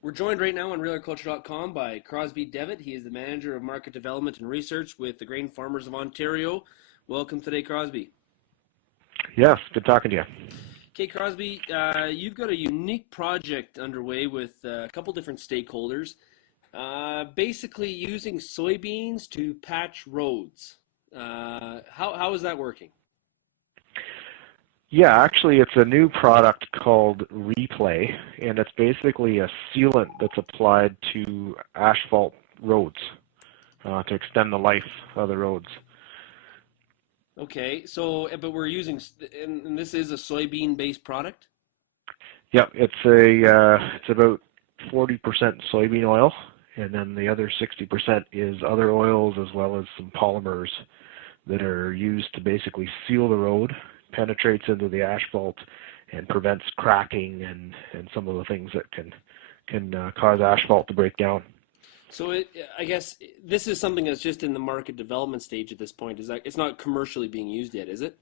We're joined right now on realagriculture.com by Crosby Devitt. He is the Manager of Market Development and Research with the Grain Farmers of Ontario. Welcome today, Crosby. Yes, good talking to you. Okay, Crosby, you've got a unique project underway with a couple different stakeholders, basically using soybeans to patch roads. How is that working? Yeah, actually it's a new product called Replay, and it's basically a sealant that's applied to asphalt roads to extend the life of the roads. Okay, so but we're using, and this is a soybean-based product? Yep, it's about 40% soybean oil, and then the other 60% is other oils as well as some polymers that are used to basically seal the road, penetrates into the asphalt, and prevents cracking and some of the things that can cause asphalt to break down. So I guess this is something that's just in the market development stage at this point. Is that it's not commercially being used yet, is it?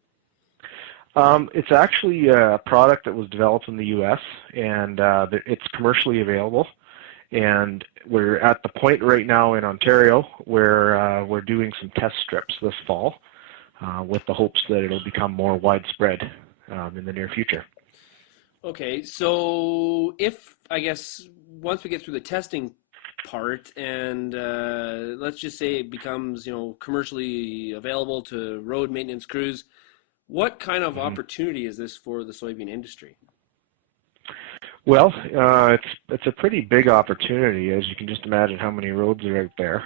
It's actually a product that was developed in the U.S. and it's commercially available. And we're at the point right now in Ontario where we're doing some test strips this fall with the hopes that it'll become more widespread in the near future. Okay, so if I guess once we get through the testing part and let's just say it becomes, commercially available to road maintenance crews, what kind of Mhm. opportunity is this for the soybean industry? Well, it's a pretty big opportunity, as you can just imagine how many roads are out there.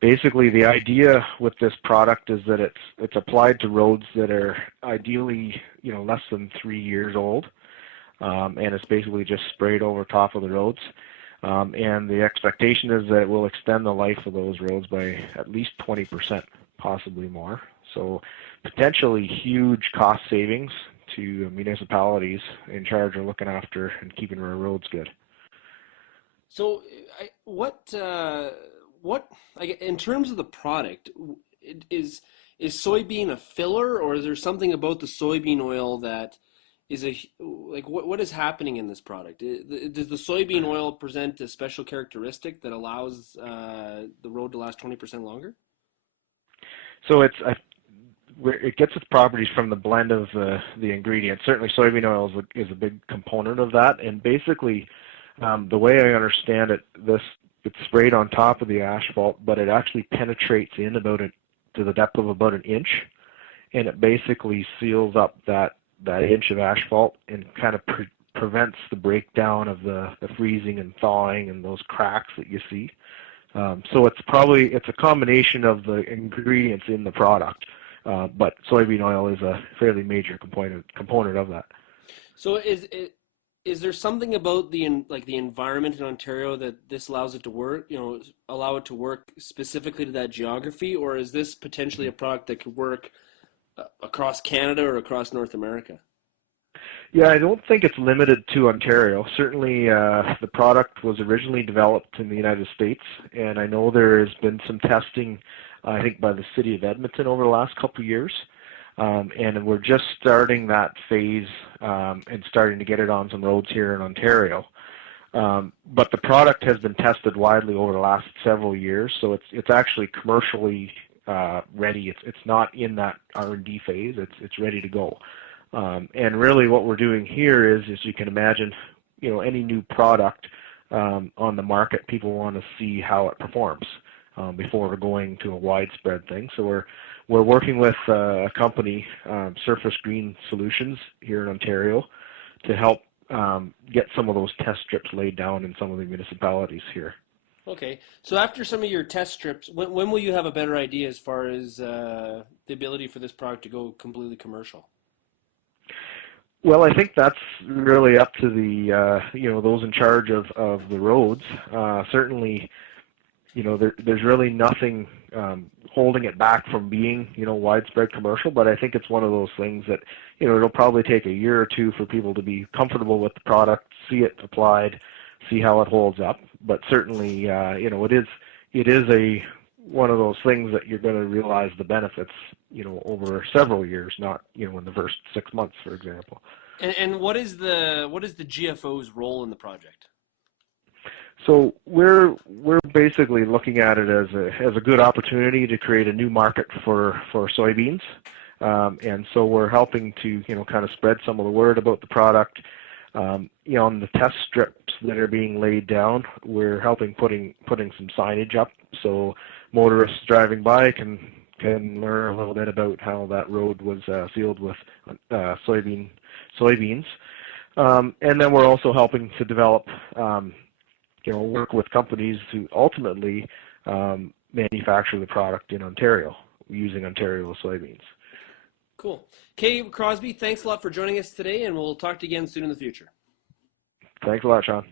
Basically, the idea with this product is that it's applied to roads that are ideally, less than 3 years old, and it's basically just sprayed over top of the roads. And the expectation is that it will extend the life of those roads by at least 20%, possibly more. So potentially huge cost savings to municipalities in charge of looking after and keeping our roads good. So, what in terms of the product, is soybean a filler, or is there something about the soybean oil that is like what is happening in this product? Does the soybean oil present a special characteristic that allows the road to last 20% longer? So it gets its properties from the blend of the ingredients. Certainly soybean oil is a big component of that, and basically the way I understand it, it's sprayed on top of the asphalt, but it actually penetrates in to the depth of about an inch, and it basically seals up that inch of asphalt and kind of prevents the breakdown of the freezing and thawing and those cracks that you see. So it's a combination of the ingredients in the product, but soybean oil is a fairly major component of that. So is there something about the environment in Ontario that this allows it to work, allow it to work specifically to that geography, or is this potentially a product that could work across Canada or across North America? Yeah, I don't think it's limited to Ontario. Certainly, the product was originally developed in the United States, and I know there has been some testing, I think, by the city of Edmonton over the last couple of years. And we're just starting that phase and starting to get it on some roads here in Ontario. But the product has been tested widely over the last several years, so it's actually commercially ready. It's not in that R&D phase. It's ready to go. And really what we're doing here is, as you can imagine, any new product on the market, people want to see how it performs before we're going to a widespread thing. So we're working with a company, Surface Green Solutions here in Ontario, to help get some of those test strips laid down in some of the municipalities here. Okay, so after some of your test strips, when will you have a better idea as far as the ability for this product to go completely commercial? Well, I think that's really up to the those in charge of the roads. Certainly, there's really nothing holding it back from being widespread commercial. But I think it's one of those things that it'll probably take a year or two for people to be comfortable with the product, see it applied, see how it holds up. But certainly, it is a one of those things that you're going to realize the benefits, over several years, not, in the first 6 months, for example. And what is the GFO's role in the project? So we're basically looking at it as a good opportunity to create a new market for soybeans, and so we're helping to kind of spread some of the word about the product. On the test strips that are being laid down, we're helping putting some signage up so motorists driving by can learn a little bit about how that road was sealed with soybeans. And then we're also helping to develop, work with companies to ultimately manufacture the product in Ontario using Ontario soybeans. Cool. Kay Crosby, thanks a lot for joining us today, and we'll talk to you again soon in the future. Thanks a lot, Sean.